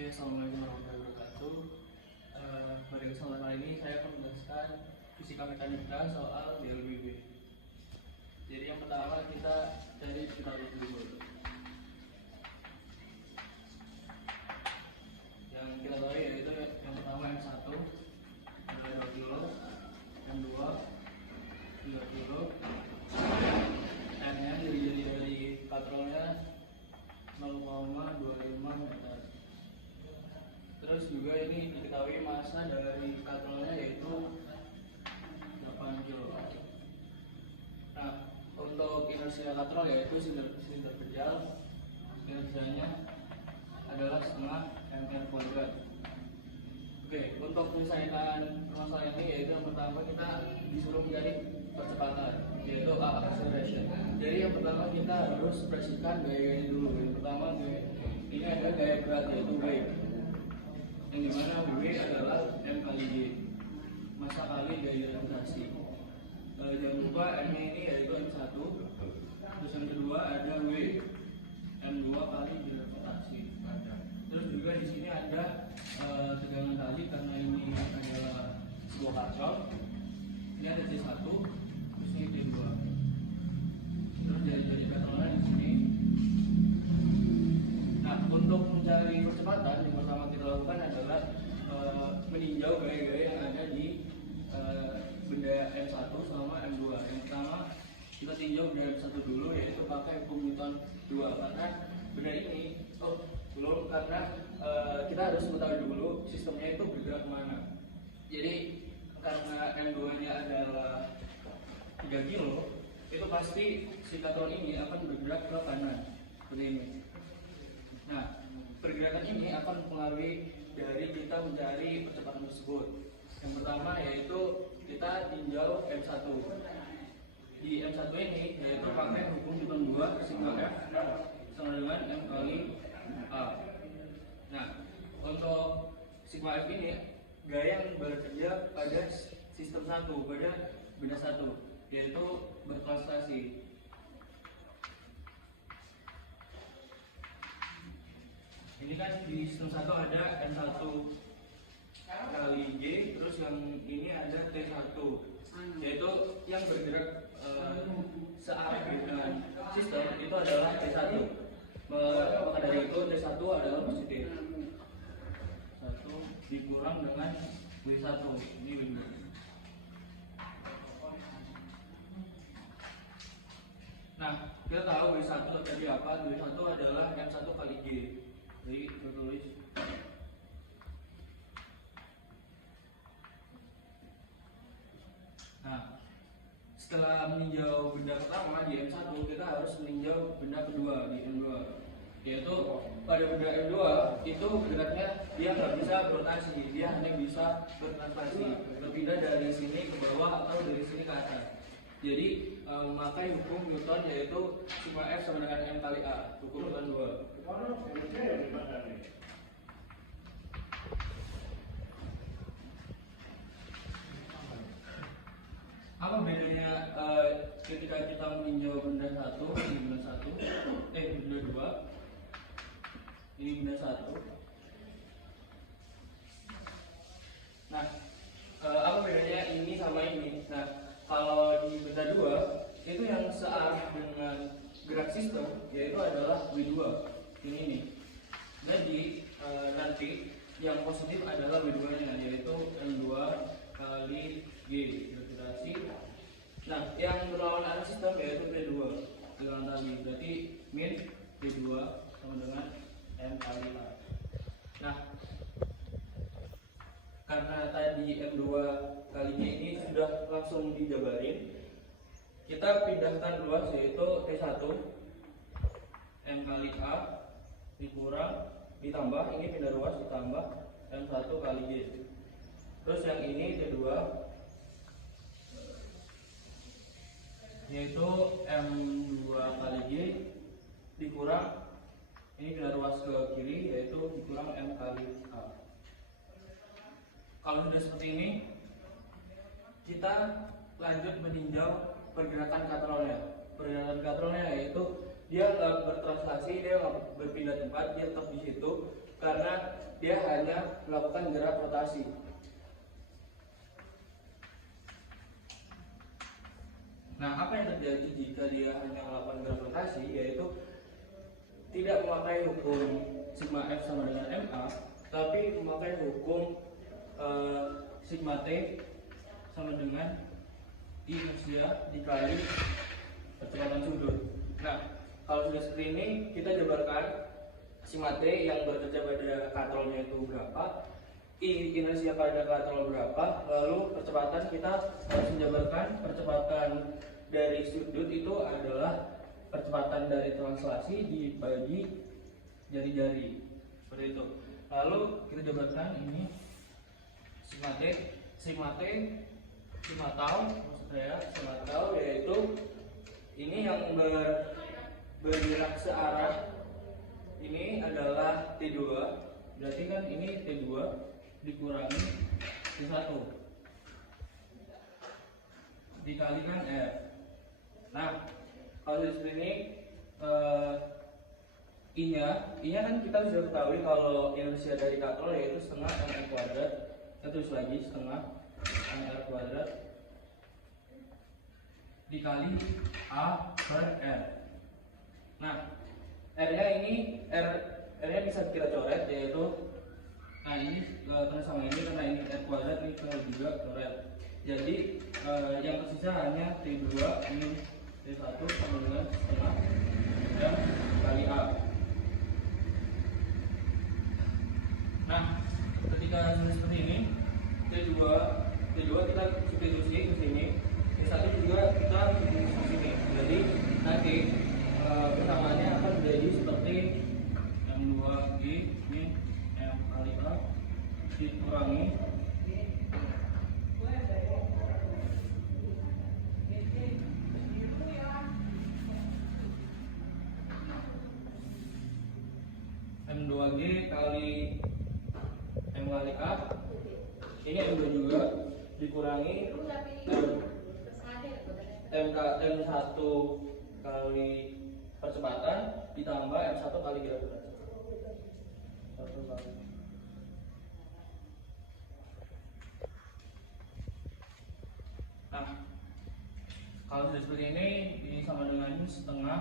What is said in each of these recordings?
Oke, assalamualaikum warahmatullahi wabarakatuh. Pada kesempatan kali ini saya akan menjelaskan fisika mekanika soal DLBB. Jadi yang pertama kita cari kita dulu. Yang kita tahu yaitu yang pertama M1 adalah 2 kilo, M2 3 kilo, M-nya jadi dari katrolnya 0,25 meter. Terus juga ini diketahui massa dari katrolnya yaitu 8 kilo. Nah, untuk inersia katrol yaitu silinder kejal, inersianya adalah setengah mr kuadrat. Oke, untuk menyelesaikan permasalahan ini yaitu yang pertama kita disuruh mencari percepatan yaitu acceleration. Jadi yang pertama kita harus ekspresikan gaya-gayanya dulu. Yang pertama ini ada gaya berat yaitu W, yang dimana W adalah M kali G, massa kali gaya gravitasi. Jangan lupa M ini yaitu M1. Terus yang kedua ada W, M2 kali gravitasi. Terus juga di sini ada tegangan tali karena ini adalah sebuah katrol. Ini ada T1, terus ini T2. Terus jadi katrolnya di sini. Nah, untuk mencari percepatan yang pertama kita lakukan adalah meninjau gaya-gaya yang ada di benda M1 sama M2. Yang pertama kita tinjau benda M1 dulu yaitu pakai hukum Newton 2 karena benda ini karena kita harus mengetahui dulu sistemnya itu bergerak kemana. Jadi karena M2 nya adalah 3 kilo, itu pasti si katron ini akan bergerak ke kanan seperti ini. Nah, pergerakan ini akan mempengaruhi dari kita mencari percepatan tersebut. Yang pertama yaitu kita tinjau M1. Di M1 ini yaitu pakai hukum Newton 2 sigma F sama dengan M kali A. Nah, untuk sigma F ini gaya yang bekerja pada sistem 1, pada benda 1, yaitu bertranslasi. Ini kan di sistem 1 ada M1 kali G, terus yang ini ada T1, yaitu yang bergerak searah dengan sistem itu adalah T1. Maka dari itu T1 adalah positif. 1 dikurang dengan W1, ini benar. Nah, kita tahu W1 tadi apa? W1 adalah M1 kali G. Jadi kita tulis setelah meninjau benda pertama di M1, kita harus meninjau benda kedua di M2, yaitu pada benda M2 itu geraknya dia nggak bisa berotasi, dia hanya bisa bertranslasi, berpindah dari sini ke bawah atau dari sini ke atas. Jadi memakai hukum Newton yaitu sigma F sama dengan M kali A, hukum Newton 2. Apa bedanya ketika kita meninjau benda 1, ini benda 1, benda 2, ini benda 1. Nah, apa bedanya ini sama ini? Nah, kalau di benda 2 itu yang searah dengan gerak sistem yaitu adalah W2, ini. Jadi nanti yang positif adalah W2-nya yaitu M2 kali G gravitasi. Nah, yang berlawan arah sistem yaitu P2 dengan tali. Berarti min P2 sama dengan M kali A. Nah, karena tadi M2 kali G ini sudah langsung dijabarin, kita pindahkan ruas yaitu T1 M kali A dikurang ditambah, ini pindah ruas ditambah M1 kali G. Terus yang ini T2 yaitu M2 kali G dikurang, ini pindah ruas ke kiri yaitu dikurang M kali A. Kalau sudah seperti ini, kita lanjut meninjau pergerakan katrolnya. Pergerakan katrolnya yaitu dia nggak bertranslasi, dia nggak berpindah tempat, dia tetap di situ. karena dia hanya melakukan gerak rotasi. Nah, apa yang terjadi jika dia hanya melakukan gerak rotasi, yaitu tidak memakai hukum sigma F sama dengan MA, tapi memakai hukum sigma T sama dengan inersia dikali percepatan sudut. Nah, kalau sudah seperti ini, kita jabarkan sigma T yang bekerja pada katrolnya itu berapa, inersia pada katrol berapa, lalu percepatan kita harus menjabarkan percepatan dari sudut itu adalah percepatan dari translasi dibagi jari-jari, seperti itu. Lalu kita jabarkan ini sigma tau, maksud saya sigma tau, yaitu ini yang bergerak searah, ini adalah T2, berarti kan ini T2 dikurangi T1 dikalikan R. Nah, kalau seperti ini I-nya kan kita sudah ketahui kalau inersia dari katrol yaitu setengah mr kuadrat. Kita tulis lagi setengah mr kuadrat dikali A per R. Nah, R-nya ini R-nya bisa kita coret, yaitu nah ini karena sama ini, karena ini R kuadrat, ini kalau juga coret. Jadi yang tersisa hanya T2 ini T1 sama dengan setengah M kali A. Nah, ketika sudah seperti ini, T2 kita substitusi ke sini, T1 juga kita substitusi ke sini. Jadi nanti persamaannya akan menjadi seperti M2G ini M kali A dikurangi M2G kali M kali A, ini M2 juga dikurangi M1 kali percepatan ditambah M1 kali gravitasi. Nah, kalau sudah seperti ini sama dengan setengah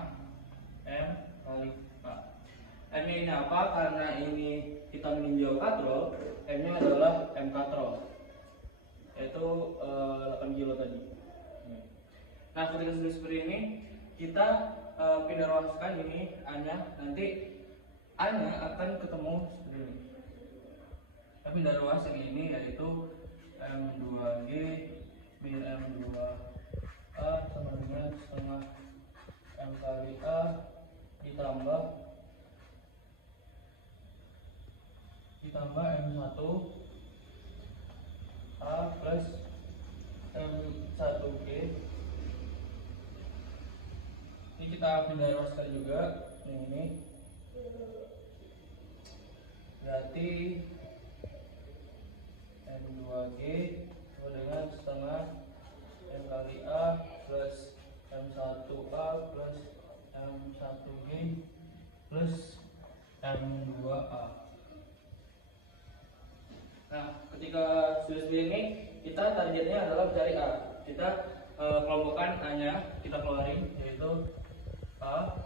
M kali A. M ini apa? Karena ini kita meninjau katrol, M-nya adalah M katrol, yaitu 8 kilo tadi. Nah, ketika sudah seperti ini, kita pindah ruaskan ini A-nya, nanti A-nya akan ketemu seperti ini. Kita pindah ruas yang ini, yaitu M2G min M2A sama dengan setengah M kali A ditambah M1 A plus M1G. Ini kita pindah ruaskan juga ini, berarti M2G sama dengan setengah M kali A plus M1A plus M1G plus M2A. Nah, ketika sudah seperti ini, kita targetnya adalah mencari A. Kita kelompokkan A-nya, kita keluarin, yaitu A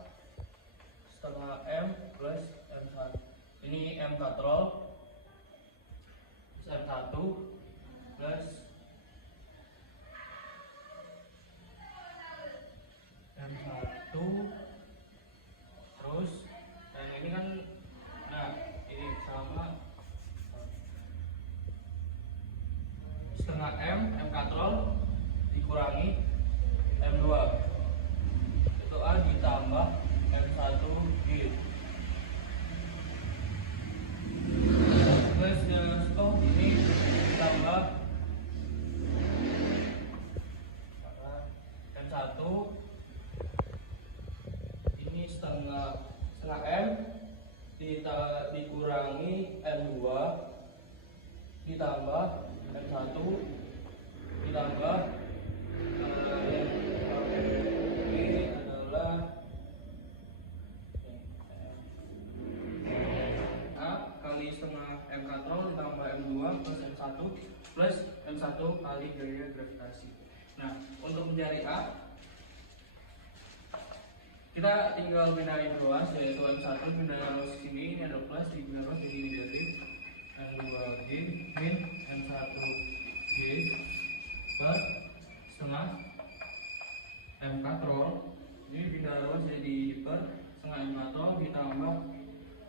setengah M plus M1. Ini M katrol M1 plus M1 terus, dan ini kan, nah ini sama setengah M katrol dikurangi M2, itu A ditambah M1G plus stop ini ditambah M1, ini setengah M dikurangi M2 ditambah M1 ditambah ini adalah A plus M1 kali gaya gravitasi. Nah, untuk mencari A, kita tinggal pindahin ruas, yaitu M1 pindahin ruas sini, ini ada plus, dipindahin ruas jadi negatif M2G min M1G per setengah M katrol. Ini pindah ruas jadi per setengah M katrol ditambah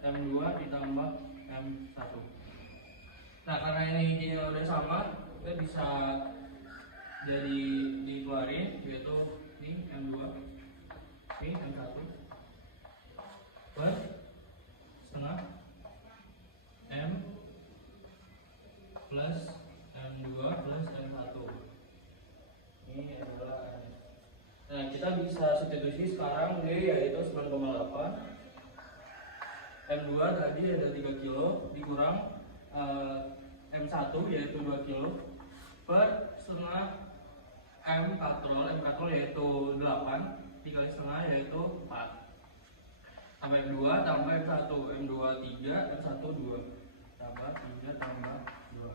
M2 ditambah M1. Nah, karena ini G-nya udah sama, kita bisa jadi dikeluarin, yaitu ini M2 ini M1 per setengah M plus M2 plus M1. Ini adalah M. Nah, kita bisa substitusi sekarang D yaitu 9,8. M2 tadi ada 3 kilo dikurang M1 yaitu 2 kilo per setengah M katrol yaitu 8 dikali setengah yaitu 4 tambah M2 tambah M1, M2 3, M1 2 tambah 3 tambah 2.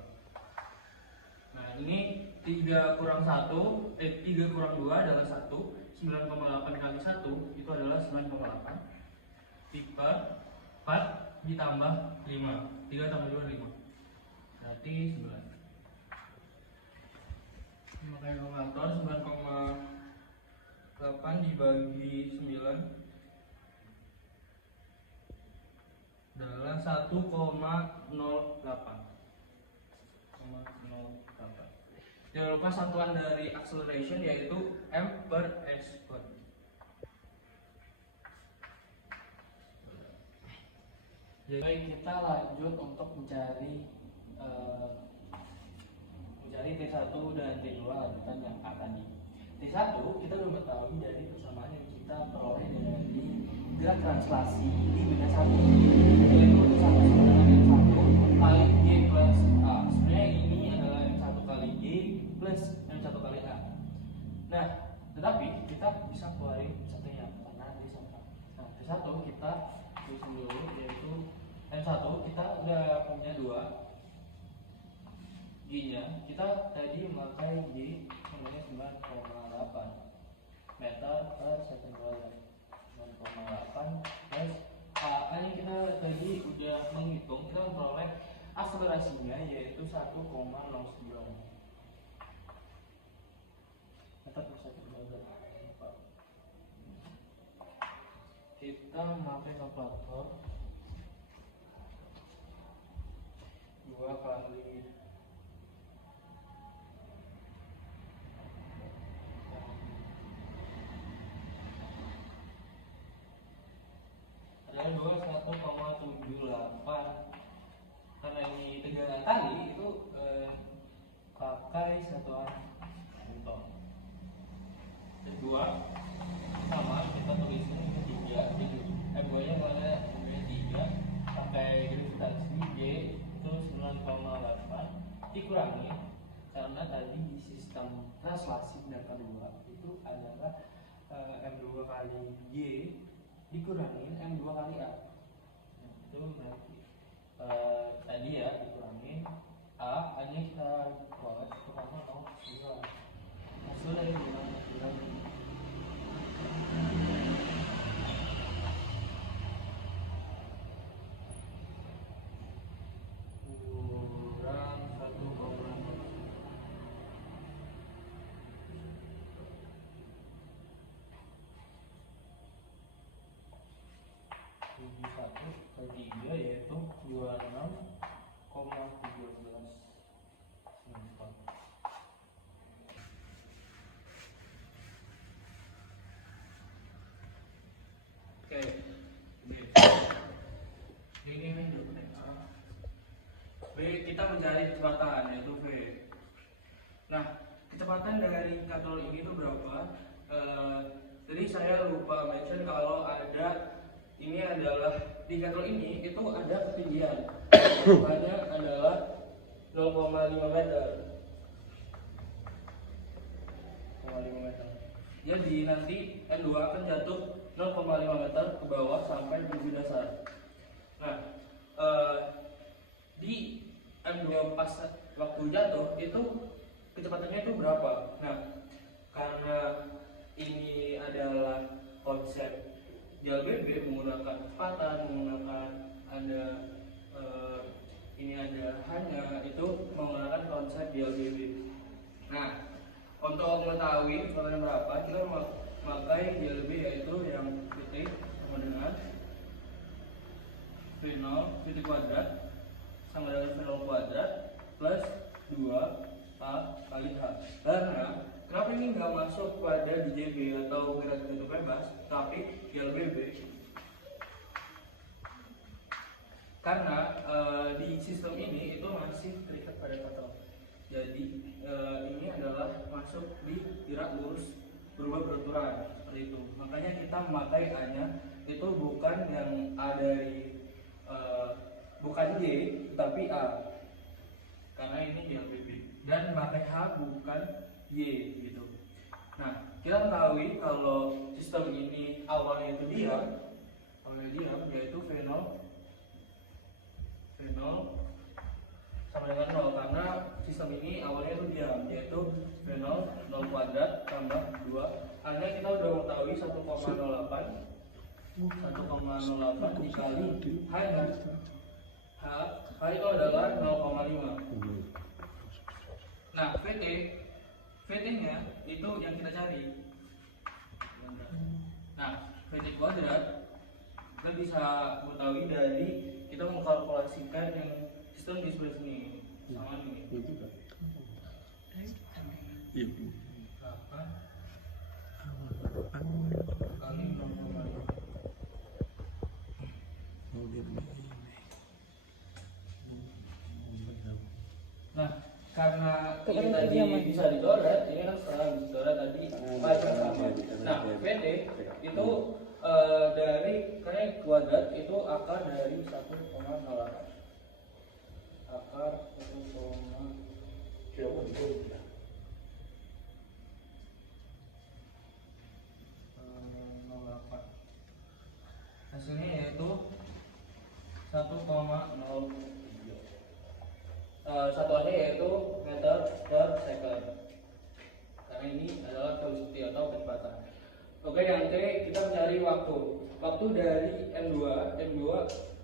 Nah, ini 3 kurang 1, 3 kurang 2 adalah 1. 9,8 kali 1 itu adalah 9,8 per 4 ditambah 5. 3 tambah 2 5. Berarti 9. Memakai kalkulator 9,8 dibagi 9 adalah 1,08. Jangan lupa satuan dari acceleration yaitu m per s square. Jadi kita lanjut untuk mencari T1 dan T2 lanjutan yang A tadi. T1 kita udah mengetahui dari persamaan yang kita peroleh dari gerak translasi di benda 1 yaitu T1 sama dengan M1 kali G plus A. Sebenarnya ini adalah M1 kali G plus M1 kali A. Nah, tetapi kita bisa keluarin satunya karena D sama. Nah, T1 kita tulis dulu yaitu M1 kita udah punya 2. G-nya kita tadi memakai G sebenarnya 9,8 meter per second square. 9,8 plus A nya kita tadi udah menghitung, kita memperoleh akselerasinya yaitu 1,09 meter per second square. Kita memakai kalkulator 2 kali adalah 21,78. Karena ini 3 kali itu pakai satuan Newton. Kedua sama kita tulisnya ketiga M2 nya mana M2 3 pakai gravitasi G itu 9,8 dikurangi karena tadi di sistem translasi benda kedua itu adalah M2 kali G dikurangin M2 kali A. Nah, itu berarti tadi ya dikurangin A nya kita buat pertama 0,9. Hasil dari bilangan kurang 1,6. Satu kali 3 yaitu 26,13 Newton. Oke, ini V kita mencari kecepatan yaitu V. Nah, kecepatan dari katrol ini itu berapa? Tadi saya lupa mention kalau ada ini adalah di katrol ini itu ada ketinggian. Ketinggiannya adalah 0,5 meter. 0,5 meter. Jadi nanti M2 akan jatuh 0,5 meter ke bawah sampai di dasar. Nah, di M2 pas waktu jatuh itu kecepatannya itu berapa. Nah, karena ini adalah konsep JLBB menggunakan kecepatan, menggunakan ada ini ada hanya itu menggunakan konsep JLBB. Nah, untuk mengetahui kecepatannya berapa, kita memakai JLBB, yaitu yang titik sama dengan V0 titik kuadrat sama dengan V0 kuadrat plus 2A kali H. Karena kenapa ini nggak masuk pada DJB atau gerak jatuh bebas, tapi JLBB? Karena di sistem ini itu masih terikat pada katalog. Jadi ini adalah masuk di gerak lurus berubah beruturan seperti itu. Makanya kita memakai A-nya itu bukan yang A dari bukan Y tapi A. Karena ini JLBB. Dan memakai H bukan Y gitu. Nah, kita mengetahui kalau sistem ini awalnya itu diam, yaitu V0 sama dengan 0, karena sistem ini awalnya itu diam, yaitu V0 0 kuadrat tambah 2. Karena kita udah mengetahui 1,08 dikali hanya H itu adalah 0,5. Nah, VT nya itu yang kita cari. Nah, VT kuadrat kita bisa mengetahui dari kita mengkalkulasikan yang sistem di sebelah sini sama ini. Kali 0,5. Nah, karena ini tadi bisa didoret, ini kan sekarang didoret tadi macam sama. Nah, VT itu dari karena kuadrat itu akar dari 1,08. Akar 1,08. Hasilnya yaitu 1,0 satuannya yaitu meter per second. Karena ini adalah velocity atau kecepatan. Oke, yang T kita mencari waktu. Waktu dari M2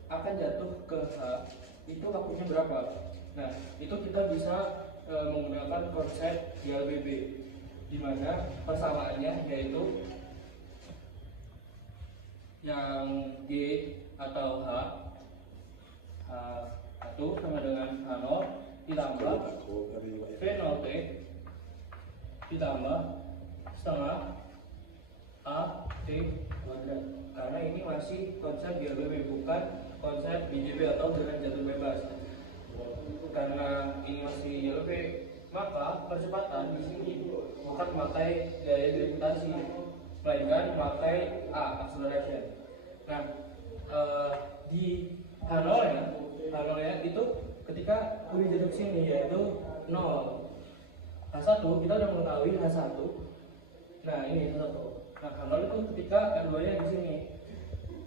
akan jatuh ke H, itu waktunya berapa? Nah, itu kita bisa menggunakan konsep JLBB, di mana persamaannya yaitu yang G atau H1 sama dengan H0 ditambah V0T ditambah setengah AT kuadrat. Karena ini masih konsep JLBB, bukan konsep BJB atau gerak jatuh bebas. Karena ini masih JLBB, maka percepatan di sini bukan memakai gaya gravitasi, melainkan memakai acceleration. Nah, di H0 nya itu ketika udah jatuh ke sini yaitu 0. H1 kita udah mengetahui H1. Nah, ini H1. Nah, H0 itu ketika M2 nya di sini.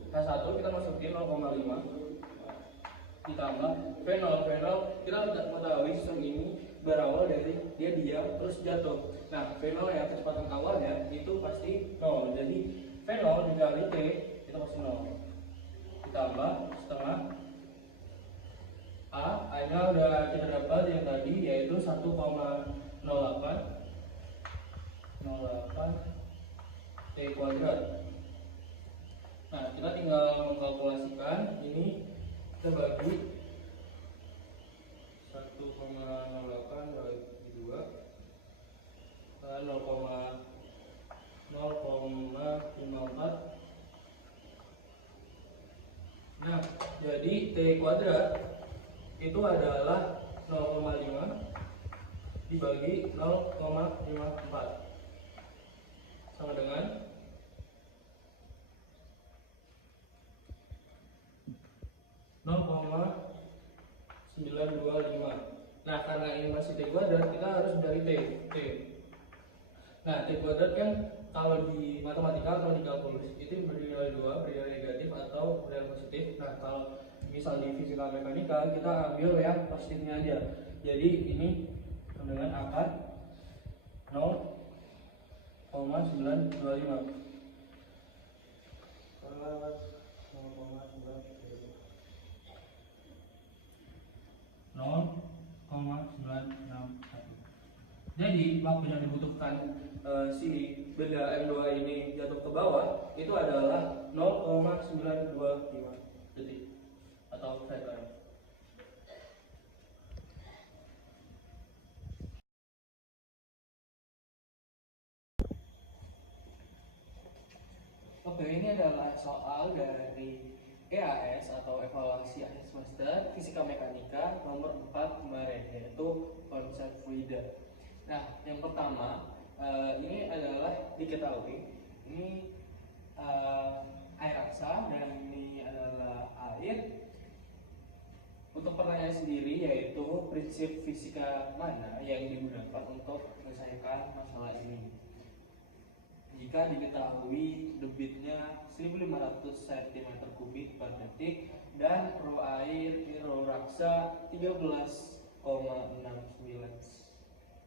H1 kita masukin 0,5 ditambah V0 kita udah mengetahui sistem ini berawal dari dia diam terus jatuh. Nah, V0 ya kecepatan awalnya itu pasti 0. Jadi V0 dikali T itu pasti 0. Ditambah setengah A-nya udah kita dapat yang tadi yaitu 1,08 T kuadrat. Nah, kita tinggal mengkalkulasikan ini, kita bagi 1,08 bagi 2 0,54. Nah, jadi T kuadrat itu adalah 0,5 dibagi 0,54 sama dengan 0,925. Nah, karena ini masih T kuadrat, kita harus mencari T. Nah, T kuadrat kan kalau di matematika atau di kalkulus itu bernilai 2, bernilai negatif atau bernilai positif. Nah, kalau misal di fisika mekanika kita ambil yang positifnya aja. Jadi ini dengan akar 0,925 0,961. Jadi waktu yang dibutuhkan si benda M2 ini jatuh ke bawah itu adalah 0,925 detik atau second. Oke, ini adalah soal dari EAS atau evaluasi akhir semester Fisika Mekanika nomor 4 kemarin, yaitu konsep fluida. Nah, yang pertama ini adalah diketahui ini air raksa dan ini adalah air. Untuk pertanyaan sendiri yaitu prinsip fisika mana yang digunakan untuk menyelesaikan masalah ini. Jika diketahui debitnya 1500 cm3 per detik dan ro air di ro raksa 13,69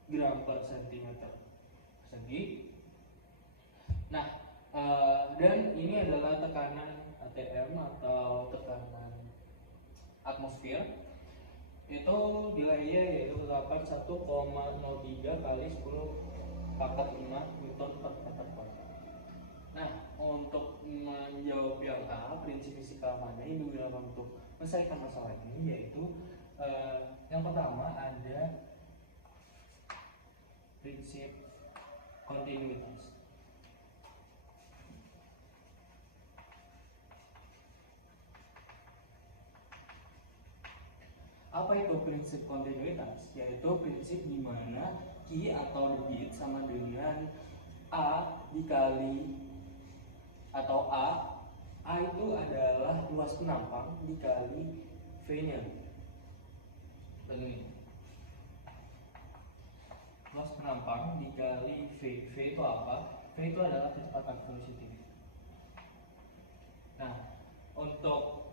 gram per cm persegi. Nah, dan ini adalah tekanan ATM atau tekanan atmosfer. Itu nilainya yaitu terdapat 1,03 kali 10 pangkat 5 Newton per meter kuadrat. Nah, untuk menjawab yang A, prinsip fisika mana yang digunakan untuk menyelesaikan masalah ini, yaitu yang pertama ada prinsip kontinuitas. Apa itu prinsip kontinuitas? Yaitu prinsip di mana Q atau debit sama dengan A dikali atau A itu adalah luas penampang dikali V-nya. Begini. Luas penampang dikali V. V itu apa? V itu adalah kecepatan velocity. Nah, untuk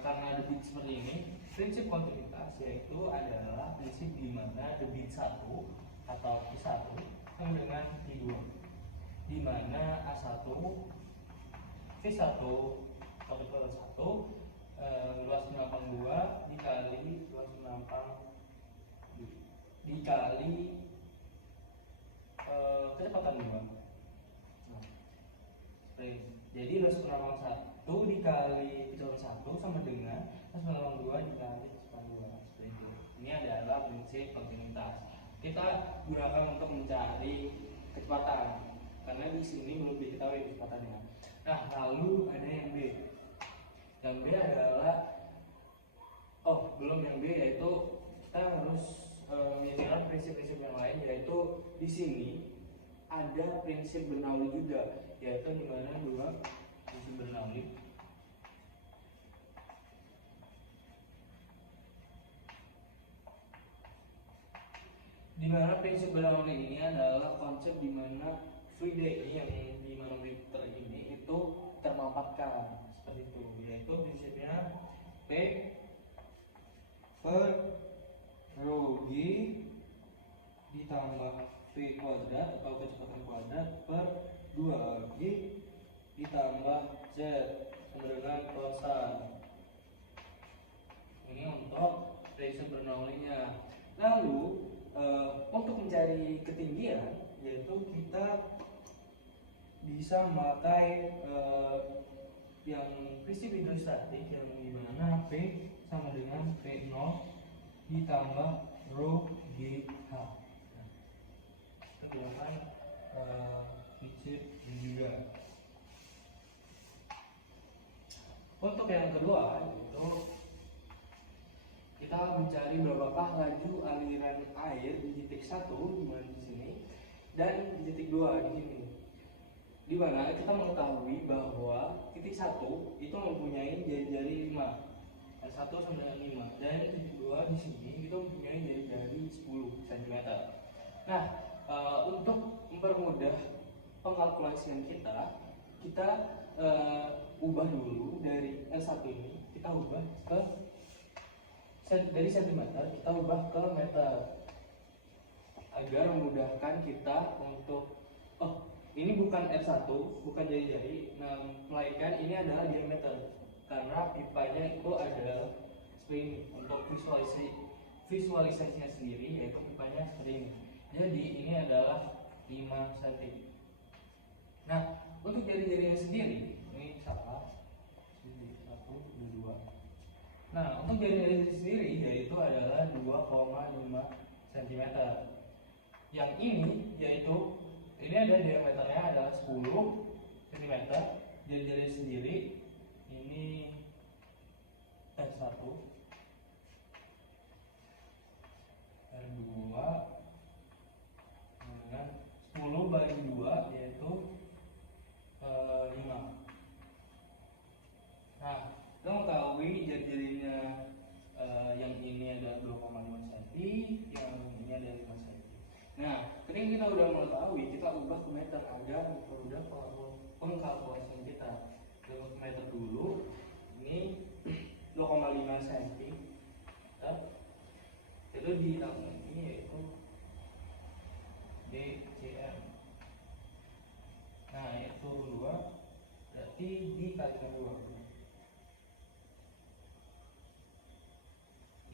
karena debit seperti ini, prinsip kontinuitas yaitu adalah prinsip di mana debit 1 atau Q1 sama dengan Q2, di mana A1 V1 capital 1 luas penampang 2 dikali luas penampang dikali kecepatan 2. Nah, jadi luas penampang 1 dikali kecepatan 1 sama dengan luas penampang 2 dikali kecepatan 2. Seperti itu. Ini adalah prinsip kontinuitas. Kita gunakan untuk mencari kecepatan karena di sini belum diketahui kecepatannya. Nah, lalu ada yang B. Yang B adalah belum yang B, yaitu kita harus memikirkan prinsip-prinsip yang lain, yaitu di sini ada prinsip Bernoulli juga, yaitu di mana dua prinsip Bernoulli. Di mana prinsip Bernoulli ini adalah konsep di mana fluida ini yang di manometer ini itu termampatkan seperti itu, yaitu prinsipnya P per rho G ditambah V kuadrat atau kecepatan kuadrat per 2G ditambah Z sama dengan konstan. Ini untuk prinsip Bernoulli-nya. Lalu untuk mencari ketinggian, yaitu kita bisa memakai yang prinsip hidrostatik yang dimana P sama dengan P0 ditambah rho GH. Nah, kita gunakan prinsip ini juga. Untuk yang kedua, yaitu kita mencari berapakah laju aliran air di titik 1 di mana di sini dan di titik 2 di sini. Di mana kita mengetahui bahwa titik 1 itu mempunyai jari-jari 5. Yang 1 sama dengan 5 dan titik 2 di sini itu mempunyai jari-jari 10 cm. Nah, untuk mempermudah pengkalkulasian kita ubah dulu dari L1 ini, kita ubah ke dari sentimeter kita ubah ke meter agar memudahkan kita untuk ini bukan R1, bukan jari-jari, nah, melainkan ini adalah diameter karena pipanya itu ada seperti ini. Untuk visualisasinya sendiri yaitu pipanya seperti ini. Jadi ini adalah 5 cm. Nah, untuk jari-jarinya sendiri ini salah 1, 2. Nah, untuk jari-jari sendiri yaitu adalah 2,5 cm. Yang ini yaitu ini ada diameternya adalah 10 cm. Jari-jari sendiri ini R1, R2 dengan 10 bagi 2 yaitu 5. Nah, kita mengetahui jari-jarinya yang ini ada 2,5 cm, yang ini ada 5 cm. Nah, ketika kita udah mengetahui, kita ubah ke meter agar mempermudah pengkalkulasian kita. Kita ubah ke meter dulu. Ini 2,5 cm. Itu ditambah ini yaitu DCM. Nah, itu 2 berarti dikalikan 2.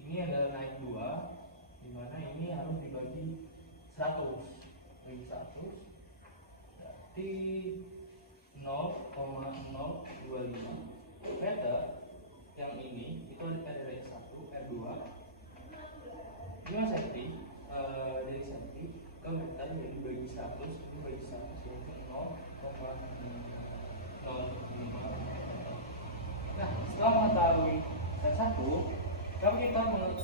Ini adalah naik 2, dimana ini harus dibagi 100 bagi 100 berarti 0,025 meter. Yang ini itu ada dari 1 R2 5 cm dari cm ke meter, jadi bagi 100 itu bagi 100 yaitu 0,005. Nah, setelah mengetahui R1, kita harus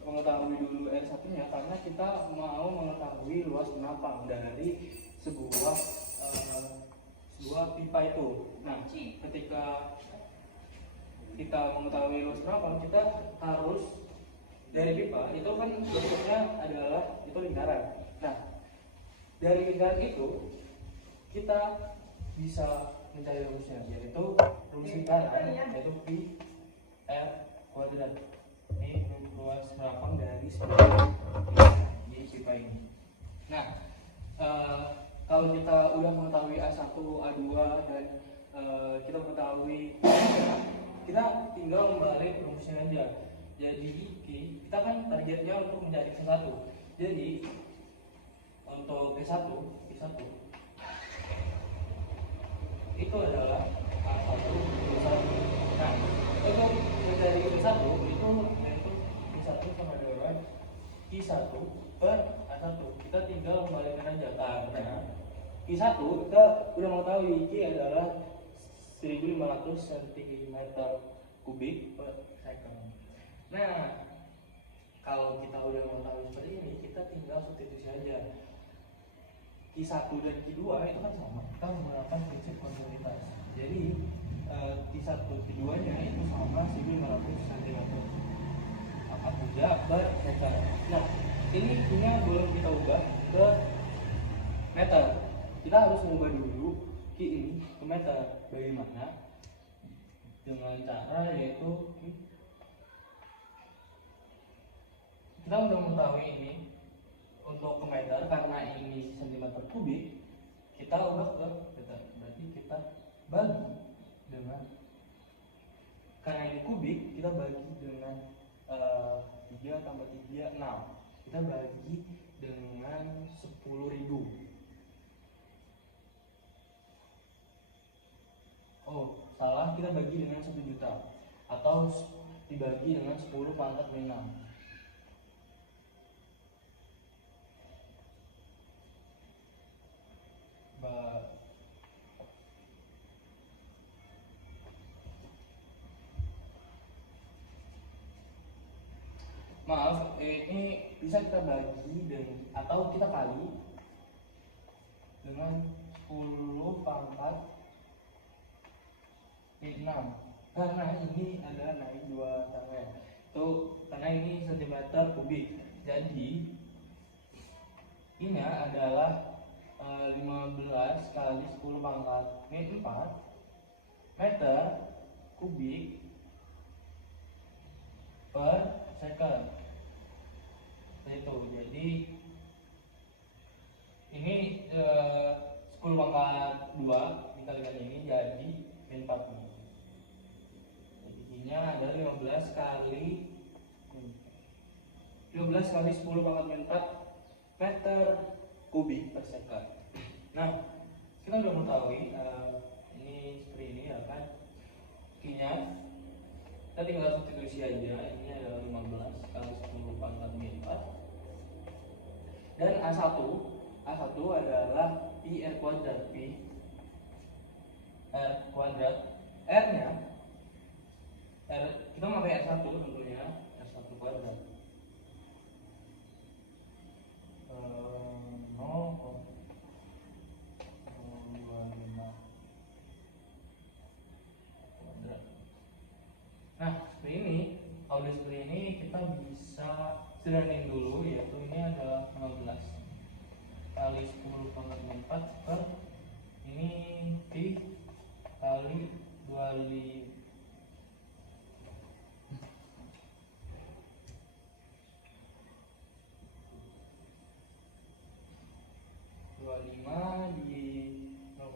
mengetahui dulu R1 nya karena kita mau mengetahui luas menapang dari sebuah pipa itu. Nah, ketika kita mengetahui luas menapang, kita harus dari pipa itu kan bentuknya adalah itu lingkaran. Nah, dari lingkaran itu kita bisa mencari rumusnya, yaitu rumus lingkaran yaitu pi r kuadrat. Ini luas menapang dari sebuah pipa ini. Nah, kalau kita udah mengetahui A1, A2 dan kita mengetahui kita tinggal membalik rumusnya aja. Jadi kita kan targetnya untuk mencari P1. Jadi untuk P1 itu adalah A1 P1. Nah, untuk mencari P1 itu yaitu P1 sama dengan I1 per A1. Kita tinggal membalikkan aja karena I1 kita udah mengetahui I adalah 1500 cm3 per second. Nah, kalau kita udah mengetahui seperti ini, kita tinggal substitusi aja. Q1 dan Q2 itu kan sama, kita menggunakan prinsip kontinuitas. Jadi Q1 Q2 nya itu sama 1500 cm per meter. Nah, ini punya boleh kita ubah ke meter. Kita harus mengubah dulu Q ini ke meter. Bagaimana? Dengan cara yaitu kita udah mengetahui ini untuk ke meter karena ini cm3, kita ubah ke meter. Berarti kita bagi dengan, karena ini kubik, kita bagi dengan 3 tambah 3 6. Kita bagi dengan 10.000. Oh, salah, kita bagi dengan 1 juta atau dibagi dengan 10 pangkat 6. Maaf, ini bisa kita bagi dengan atau kita kali dengan 10 pangkat 6 karena ini adalah naik 2 tangan. Tuh, karena ini cm3. Jadi ini adalah 15 kali 10 pangkat 4 meter kubik second. Itu jadi ini 10 pangkat 2 dikalikan ini jadi min 40. Jadinya ada 15 kali 10 pangkat min 4 meter kubik per second. Nah, kita udah mengetahui ini seperti ini ya kan, Q-nya kita tinggal substitusi aja. Ini adalah 15 kali 10 pangkat min 4, dan A1 adalah pi r kuadrat. R nya kita memakai R1 tentunya, R1 kuadrat 0,025 kuadrat. Nah, seperti ini, kalau seperti ini kita bisa sederhanain dulu, yaitu ini adalah 15 kali 10 pangkat 4 per ini pi kali 25 di 0,2.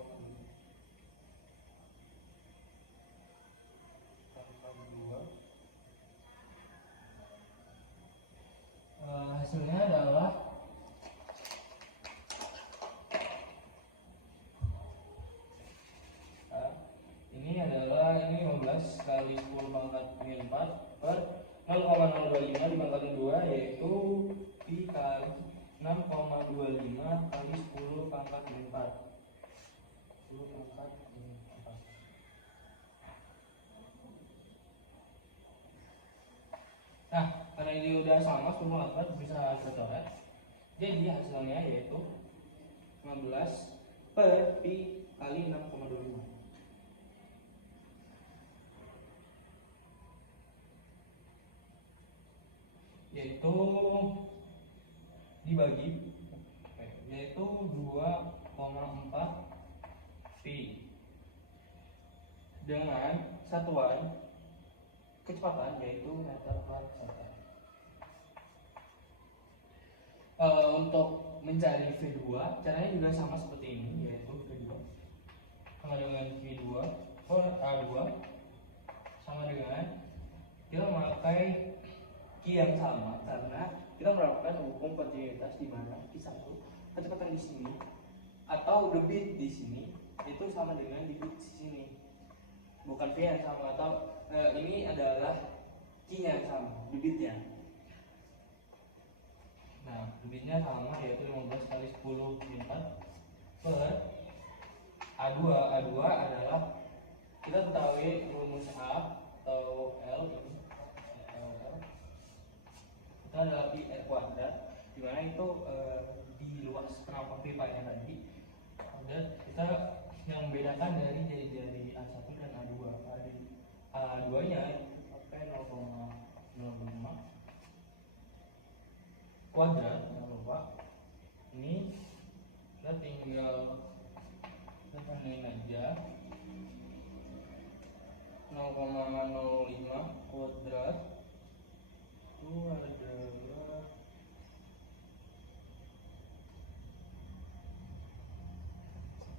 Hasilnya adalah ini 15 kali 10 pangkat min 4 per 0,025 dipangkatkan 2, yaitu pi kali 6,25 kali 10 pangkat min 4. 10 pangkat min 4. Nah, karena ini udah sama semua bisa kita coret. Jadi hasilnya yaitu 15 per pi kali 6,25. Yaitu dibagi, yaitu 2,4 pi dengan satuan kecepatan yaitu meter per second. Untuk mencari V2 caranya juga sama seperti ini, yaitu V2 sama dengan V2 per A2 sama dengan kita memakai Q yang sama, karena kita menerapkan hukum kontinuitas di mana Q1 kecepatan di sini atau debit di sini itu sama dengan debit di sini, bukan V yang sama, atau ini adalah Q yang sama, debitnya. Nah, debitnya sama, yaitu 15 kali 10 min 4 per A2. A2 adalah kita ketahui rumus A atau L itu adalah pi r kuadrat, dimana itu di luas kenapa pipanya tadi, dan kita yang membedakan dari A1 dan A2. A2 nya pakai 0,05 kuadrat, jangan lupa. Ini kita tinggal tekankan aja 0,05 kuadrat itu adalah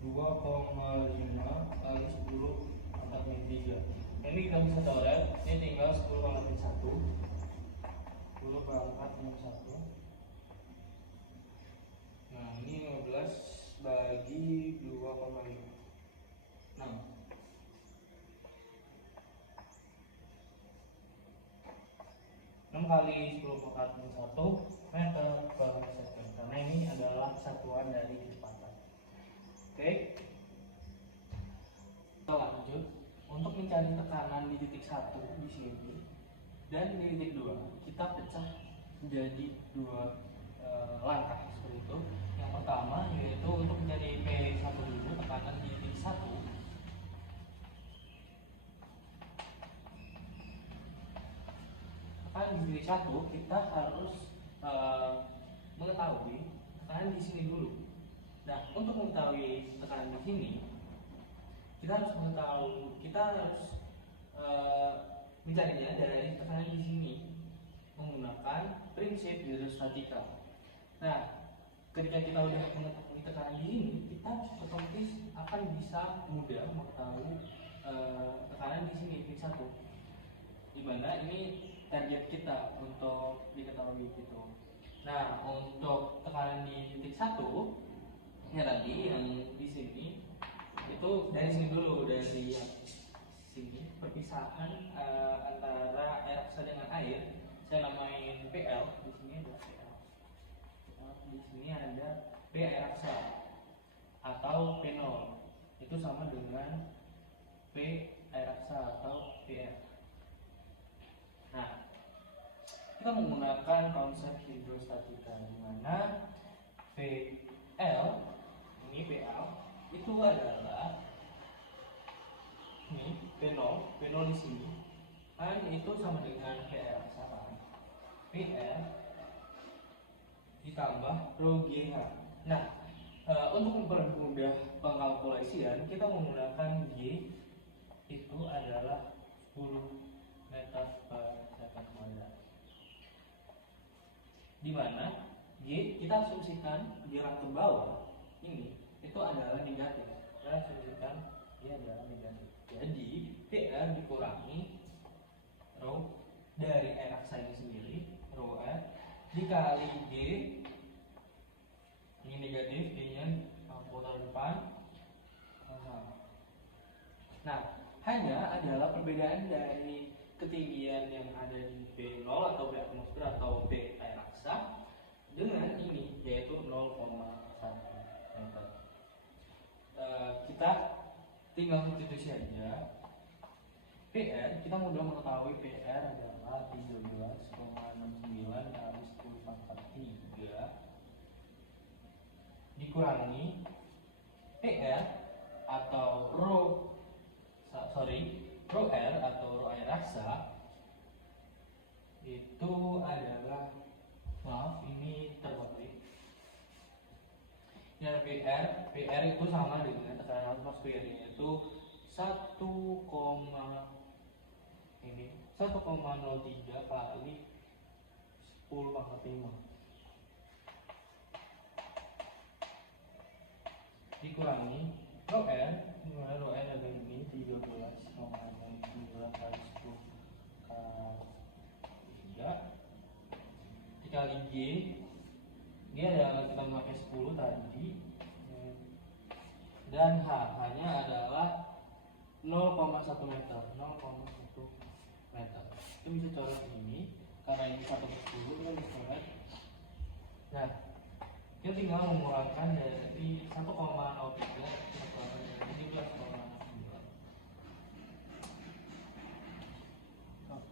2,5 kali 10 pangkat min 3. Ini kita bisa coret, ini tinggal 10 pangkat min 1. 10 pangkat min 1. Nah, ini 15 bagi 2,5. 6. 6 kali 10 pangkat min 1 meter per second, karena ini adalah satuan dari kecepatan. Oke, kita lanjut untuk mencari tekanan di titik 1 di sini dan di titik 2. Kita pecah menjadi 2 langkah seperti itu. Yang pertama yaitu untuk mencari P1 dulu, tekanan di titik 1. Tekanan di titik 1 kita harus mengetahui tekanan di sini dulu. Nah, untuk mengetahui tekanan di sini, kita harus mencarinya dari tekanan di sini. menggunakan prinsip hidrostatika. Nah, ketika kita udah mengetahui tekanan di sini, kita otomatis akan bisa mudah mengetahui tekanan di sini titik 1. Dimana ini target kita untuk diketahui gitu. Nah, untuk tekanan di titik 1 ya tadi yang di sini itu dari sini dulu, dari sini perpisahan antara air raksa dengan air saya namain PL. Di sini ada PL, di sini ada P air raksa atau P0, itu sama dengan P air raksa atau PR. Nah, kita menggunakan konsep hidrostatika di mana PL ini PL itu adalah ini P0 di sini kan itu sama dengan PR sama PR ditambah rho GH. Nah, untuk mempermudah pengkalkulasian kita menggunakan G itu adalah 10 meter per second kuadrat. Di mana G kita asumsikan jarak ke bawah ini itu adalah negatif. Kita asumsikan dia adalah negatif. Jadi PR dikurangi rho dari air raksa ini sendiri, rho R dikali G ini negatif, G-nya putar depan. Nah, hanya adalah perbedaan dari ketinggian yang ada di P0 atau P atmosfer atau P air raksa dengan ini yaitu 0,1 meter. Kita tinggal substitusi saja. PR kita mudah mengetahui PR adalah 13,69 kali 10 pangkat 3 dikurangi PR atau rho R atau rho air raksa itu adalah, maaf ini terbalik ya, PR itu sama dengan tekanan atmosfer yaitu 1,03 kali 10 pangkat 5 dikurangi rho R ada ini 13,9 kali 10 kali 3 dikali G adalah kita memakai 10 tadi, dan H-nya adalah 0,1 meter. Itu bisa coret ini karena ini 1/10 kan coret. Nah, kita tinggal mengurangkan dari 1,03 dari 17,9.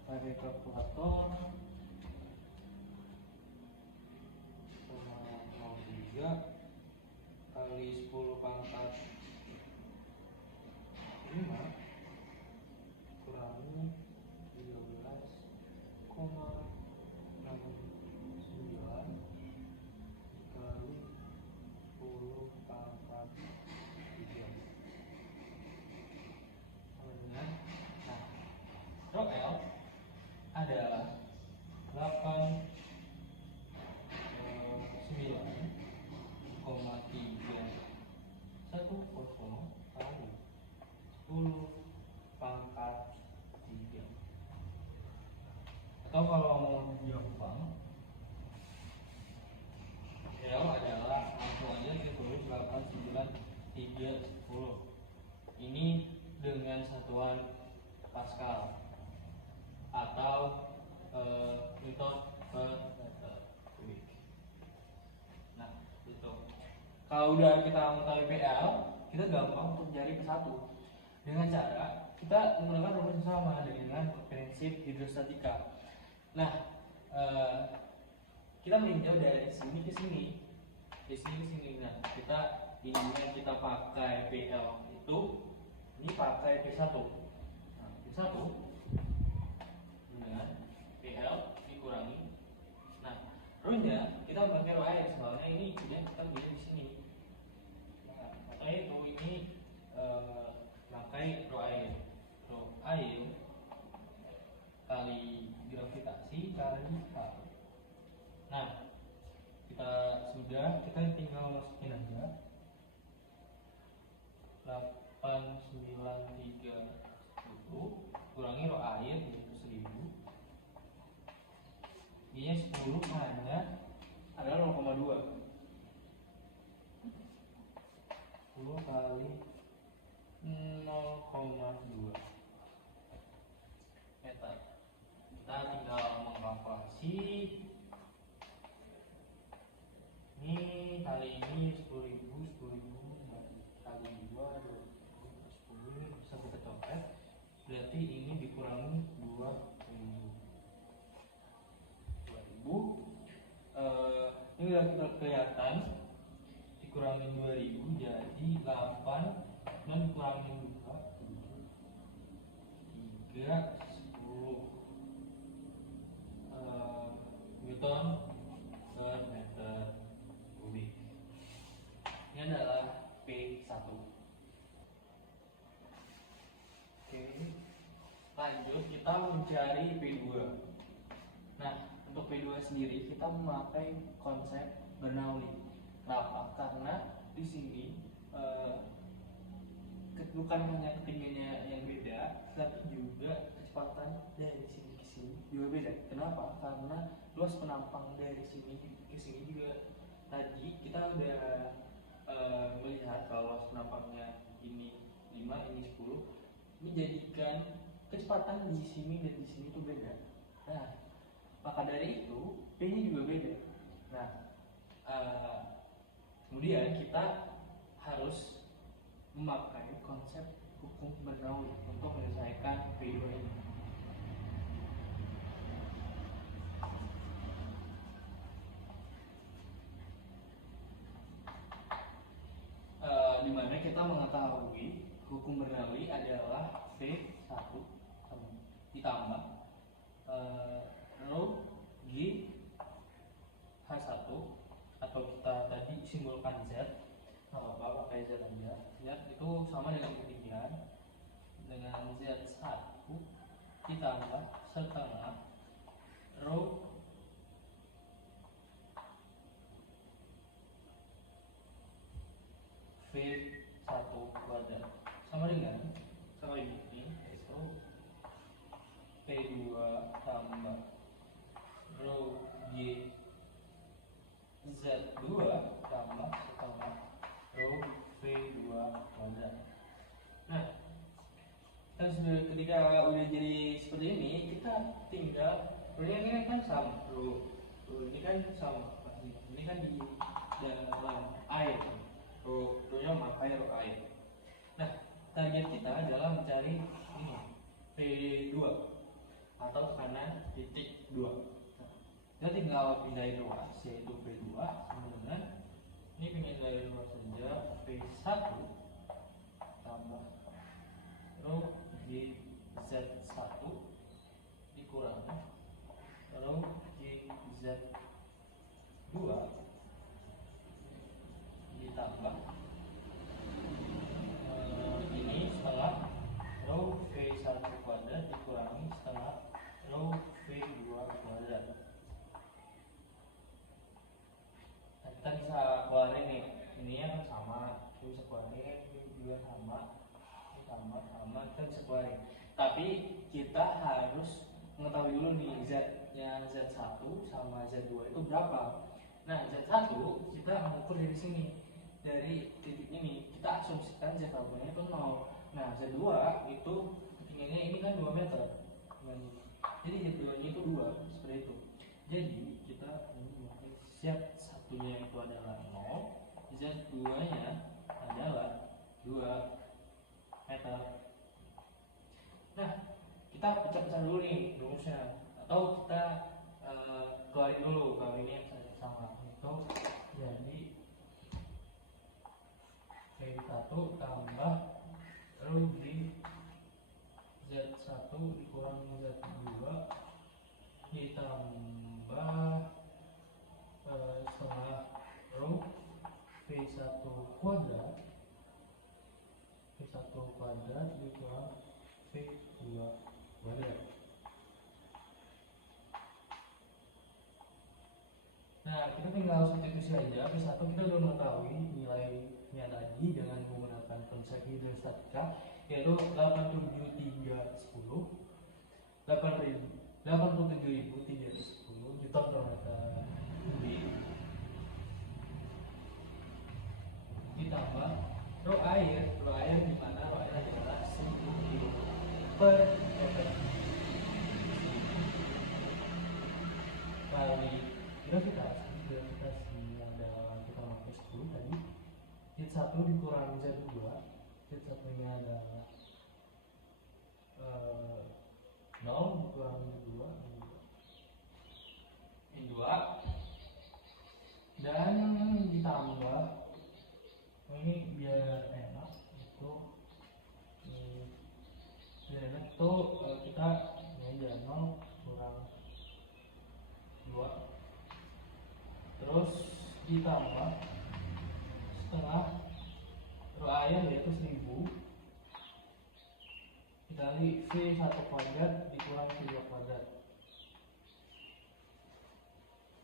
Pakai kalkulator 0,03 kali 10 pangkat 5 kurangi 13,69 dikali 10 pangkat 3. Kemudian, nah, rho L adalah 89,310 kali 10 pangkat 3. Atau kalau mau gampang, L adalah langsung aja kita tulis 89,310. Ini dengan satuan Pascal atau Newton per meter kubik. Nah, itu. Kalau udah kita mengetahui PL, kita gampang untuk cari P1 dengan cara kita menggunakan rumus yang sama dengan prinsip hidrostatika. Nah, kita meninjau dari sini ke sini, dari sini ke sini. Nah, kita pakai PL itu, ini pakai P1. Nah, P1 dengan PL dikurangi. Nah, rho-nya kita pakai rho air, soalnya ini sudah kita beli di sini. Nah, makanya itu ini pakai rho air kali gravitasi kuadrasi kali H. Nah, kita tinggal masukin aja 89310 kurangi rho air yaitu 1000. Ini 10 adalah 0,2. 10 kali 0,2 meter. Kita tinggal mengkalkulasi. Ini kali ini 10.000 kali 2 10 bisa kita coret. Berarti ini dikurangi 2000. Ini udah kita kelihatan dikurangin 2000 jadi 8 dan dikurangin 2 3 10 Newton per meter kubik. Ini adalah P1. Oke, lanjut kita mencari P2. Nah, untuk P2 sendiri kita memakai konsep Bernoulli. Kenapa? Karena di sini bukan hanya ketinggiannya yang beda, tapi juga kecepatan dari sini ke sini juga beda. Kenapa? Karena luas penampang dari sini ke sini juga tadi kita udah melihat kalau luas penampangnya ini 5, ini 10. Ini jadikan kecepatan di sini dan di sini itu beda. Nah, maka dari itu P-nya juga beda. Nah, kemudian kita harus memakai konsep hukum Bernoulli untuk menyelesaikan P2 ini. Dimana kita mengetahui hukum Bernoulli adalah V1 ditambah rho G H1, atau kita tadi simbolkan Z, apa pakai Z aja. Z itu sama dengan ketinggian dengan Z1 ditambah setengah rho V1 kuadrat sama dengan sekali ini yaitu P2 tambah rho G Z2 tambah setengah rho V2 kuadrat. Nah, ketika udah jadi seperti ini, kita tinggal ini kan sama rho ini kan sama, ini kan di dalam air, rho-nya memakai rho air. Nah, target kita adalah mencari ini P2 atau tekanan titik 2. Kita tinggal pindahin ruas yaitu P2 sama dengan ini pindahin ruas saja P1 tambah rho G Z1 dikurangi rho G Z2 ditambah ini setengah rho V1 kuadrat dikurangi setengah rho V2 kuadrat. Nah, kita bisa keluarin nih, ini yang sama, kita bisa keluarin, ini juga sama, kita bisa keluarin. Tapi kita harus mengetahui dulu nih Z-nya Z1 sama Z2 itu berapa. Nah, Z1 kita mengukur dari sini, dari titik ini kita asumsikan Z1-nya itu 0. Nah, Z2 itu ketinggiannya ini kan 2 meter. Jadi Z2-nya itu 2, seperti itu. Jadi kita Z1-nya itu adalah 0, Z2-nya adalah 2 meter. Nah, kita pecah-pecah dulu nih rumusnya, atau kita keluarin dulu kalau ini yang sama. Itu jadi P1 tambah rho G Z1 dikurang Z2 ditambah setengah rho V1 kuadrat dikurang V2 kuadrat. kita tinggal substitusi aja. V1 kita udah mengetahui nilainya tadi dengan menggunakan konsep hidrostatika, yaitu 87310 87310 Newton per meter kubik ditambah rho air di mana rho air adalah 1000 kilo per meter kali gravitasinya adalah kita pakai 10 tadi. Z1 dikurangi Z2. Z1 ini adalah 0 dikurangi 2 ini 2 dan ditambah ini biar enak itu kita ini aja 0 kurang 2 terus ditambah setengah rho air yaitu 1000 dikali V1 kuadrat dikurangi V2 kuadrat.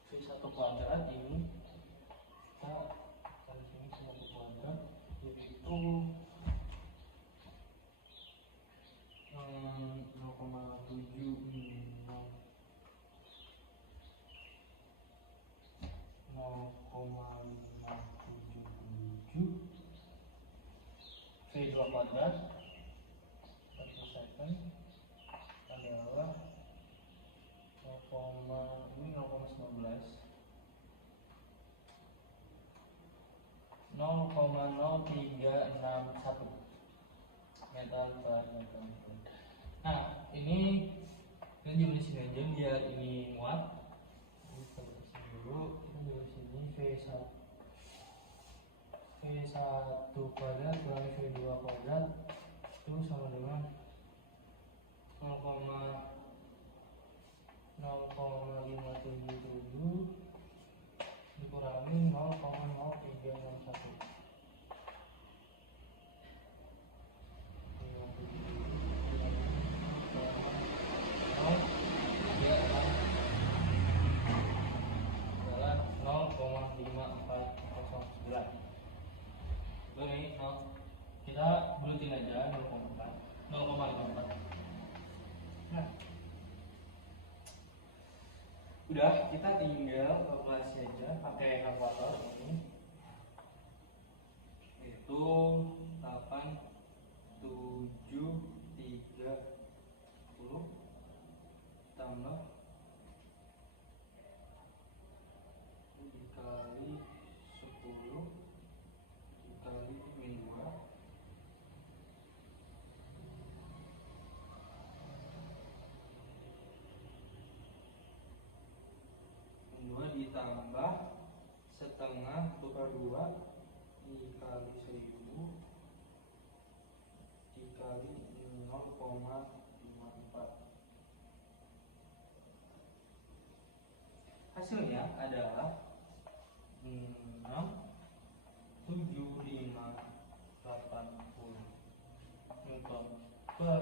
V1 kuadrat ini kita kali sini V1 kuadrat yaitu 0,577 V2 kuadrat per second adalah 0,0361 meter per meter. Nah, ini jumlah di sini aja biar ini muat. Kita beresin dulu. Kita di sini V1 kuadrat kurangi V2 kuadrat itu sama dengan 0,0577 dikurangi 0,0361. Kita bulutin aja 0,54. Nah, udah, kita tinggal kalkulasi aja pakai kalkulator ini. Itu 87310 tambah dikali 10 dikali min 2 ditambah setengah tukar 2 dikali 1000 dikali 0,54. Hasilnya adalah 67580 Newton per